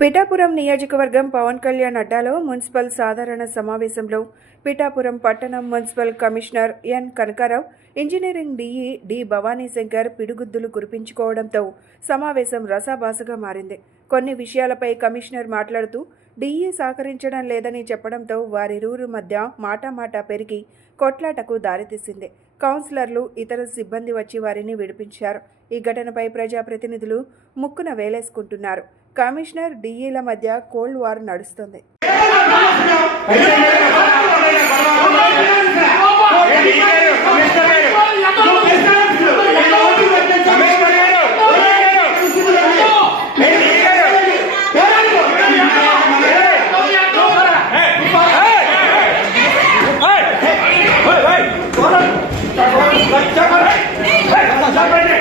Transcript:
పిఠాపురం నియోజకవర్గం పవన్ కళ్యాణ్ అడ్డాలో మున్సిపల్ సాధారణ సమావేశంలో పిఠాపురం పట్టణం municipal commissioner N Kanakarao engineering DE D Bhavani Shankar పిడుగుద్దులు కురిపించుకోవడంతో సమావేశం రసాభాసగా మారింది. కొన్ని విషయాలపై కమిషనర్ మాట్లాడుతూ డిఈ సహకరించడం లేదని చెప్పడంతో వారిరువురు మధ్య మాటామాట పెరిగి కొట్లాటకు దారితీసింది. కౌన్సిలర్లు ఇతర సిబ్బంది వచ్చి వారిని విడిపించారు. ఈ ఘటనపై ప్రజాప్రతినిధులు ముక్కున వేలేసుకుంటున్నారు. కమిషనర్ డిఈల మధ్య కోల్డ్ వార్ నడుస్తుంది. చెప్పండి